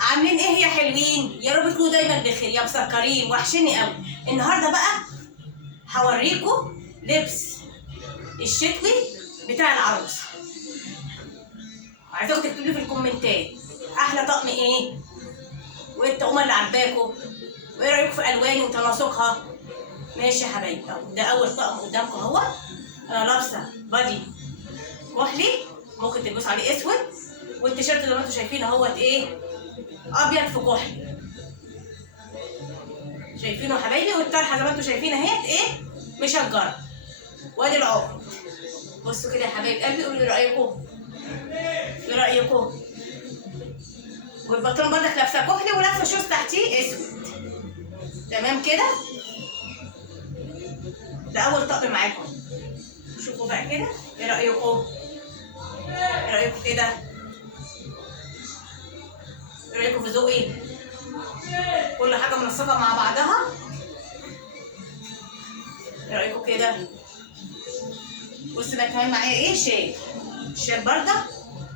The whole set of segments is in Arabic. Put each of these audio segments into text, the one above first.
عاملين ايه يا حلوين؟ يا رب تكونوا دايما بخير يا مسكرين، وحشني قوي. النهارده بقى هوريكم لبس الشتوي بتاع العروسه. عايزاكم تكتبوا لي في الكومنتات احلى طقم ايه؟ وايه الطقمه اللي عاجباكم؟ وايه رايكم في الواني وتناسقها؟ ماشي يا حبايبي، اهو ده اول طقم قدامكم اهو. انا لابسه بادي كحلي، ممكن تلبسوا عليه اسود، والتيشيرت زي ما انتم شايفين اهوت ايه؟ ابيض في كحلي. شايفينه يا حبايبي؟ والطرحه زي ما انتم شايفين اهيت ايه؟ مشجره. وادي العقد. بصوا كده يا حبايب قلبي، قولوا لي رايكم. ايه رايكم؟ والبنطلون برضك لابسه كحلي ولابسه شوز تحتيه اسود. تمام كده؟ ده اول طقم معاكم. شوفوا بقى كده، ايه رايكم؟ ايه رايكم كده؟ ايه رايكم في ذوقي؟ كل حاجه منسقه مع بعضها. ايه رايكم كده؟ بص بقى كمان معايا ايه؟ شال. الشال برضك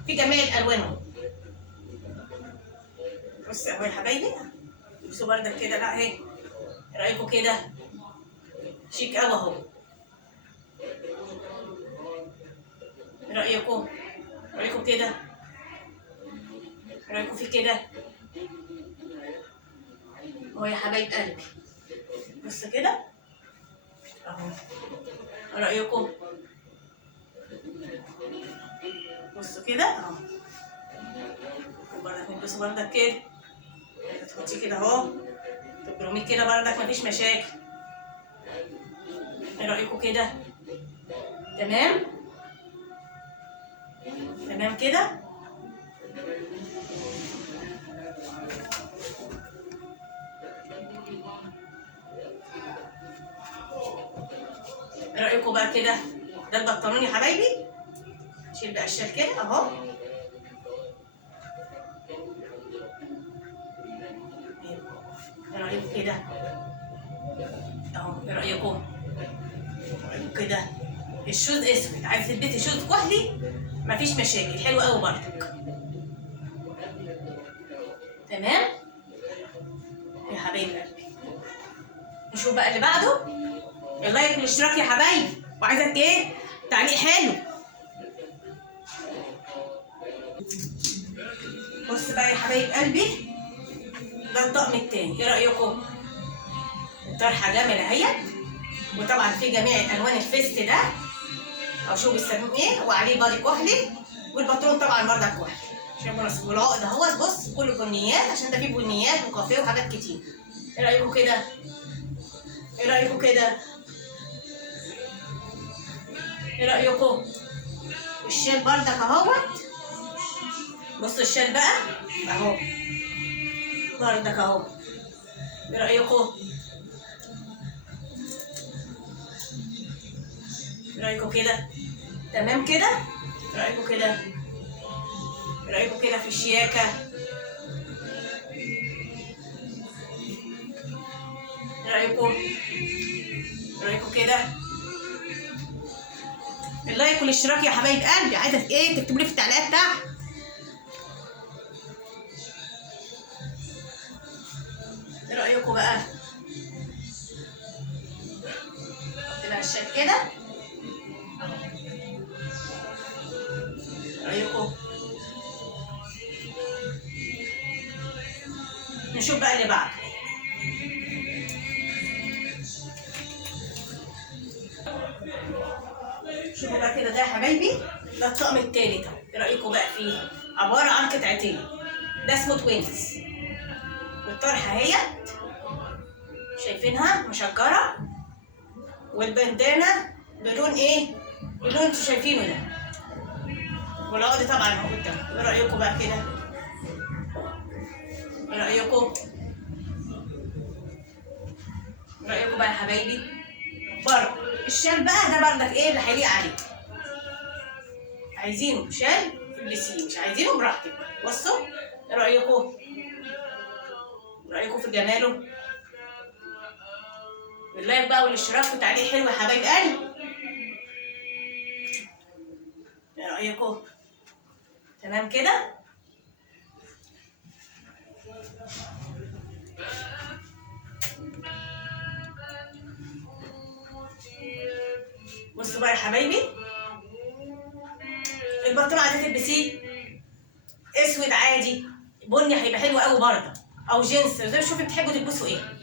في جميع الالوان. بصوا اهو يا حبايبي، بصوا برضك كده بقى اهي. ايه رايكم كده؟ شيك قوي اهو. ايه رايكم؟ ايه رايكم كده؟ ايه رايكم في كده؟ اهو يا حبايب قلبي. بصوا كده اهو. ايه رايكم؟ بصوا كده اهو. وبرضك نلبسوا برضك كده. تحطيه كده اهو، تبرميه كده برضك مفيش مشاكل. ايه رايكم كده؟ تمام؟ تمام كده؟ ايه رايكم بقى كده؟ ده البنطلون يا حبايبي. شيل بقى الشال كده اهو. ايه رايكم كده؟ اهو. ايه رايكم؟ ايه رايكم كده؟ الشوز اسود، عايز تلبسي شوز كحلي مفيش مشاكل، حلو قوي برضك. تمام؟ يا حبايب قلبي، نشوف بقى اللي بعده. اللايك والاشتراك يا حبايبي، وعايزك ايه؟ تعليق حلو. بص بقى يا حبايب قلبي، ده الطقم التاني. ايه رايكم؟ الطرحه جميله اهيت، وطبعا في جميع الالوان الفيست ده او شو بيسموه ايه، وعليه بادي كحلي، والبنطلون طبعا برضك كحلي عشان مناسب، والعقد اهوت بص كله بنيات عشان ده فيه بنيات وكافيه وحاجات كتير. ايه رايكم كده؟ ايه رايكم كده؟ ايه رايكم؟ الشال برضك اهوت. بصوا الشال بقى اهو برضك اهو. ايه رايكم؟ ايه رايكم كده؟ تمام كده؟ ايه رايكم كده؟ ايه رايكم كده في الشياكه؟ ايه رايكم؟ ايه رايكم كده؟ اللايك والاشتراك يا حبايب قلبي، عايزه ايه؟ تكتبوا لي في التعليقات تحت. ايه رايكم بقى؟ حط بقى الشال كده. ايه رايكم؟ نشوف بقى اللي بعده. شوفوا بقى كده، ده يا حبايبي ده الطقم التالت اهو. ايه رايكم بقى فيه؟ عباره عن قطعتين، ده اسمه توينز. والطرحه اهيت شايفينها مشجره، والبندانه بلون ايه؟ بلون انتوا شايفينه ده، والعقد طبعا اهو قدام. ايه رايكم بقى كده؟ ايه رايكم؟ ايه رايكم بقى يا حبايبي؟ برضه الشال بقى ده برضك ايه اللي هيليق عليه. عايزينه شال البسيه، مش عايزينه براحتك. بصوا ايه رايكم؟ ايه رايكم في جماله؟ باللايك بقى والاشتراك وتعليق حلو يا حبايب قلبي. ايه رايكم؟ تمام كده؟ بصوا بقى يا حبايبي، البنطلون عايزه تلبسيه اسود عادي، بني هيبقى حلو قوي برضه، او جينز زي ما شوفي بتحبوا تلبسوا ايه.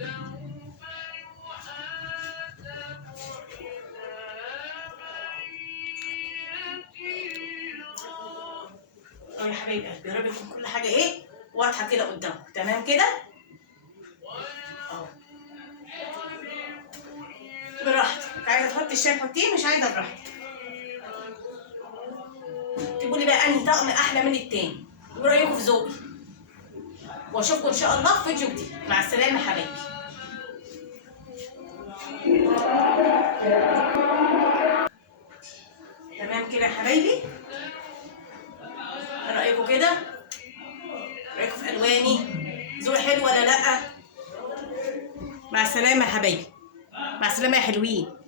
يا حبايبي قلبي، يا رب يكون كل حاجه ايه واضحه كده قدامك. تمام كده اهو، براحتك. عايزه تحطي الشال حطيه، مش عايزه براحتك. تقولي بقى انهي طقم احلى من التاني، ورايكم في ذوقي، واشوفكم ان شاء الله في فيديو جديد. مع السلامه يا حبايبي. تمام كده يا حبايبي، ايه رايكم كده؟ رايكم في الواني؟ ذوقي حلو ولا لا؟ مع السلامه يا حبايبي، مع السلامه يا حلوين.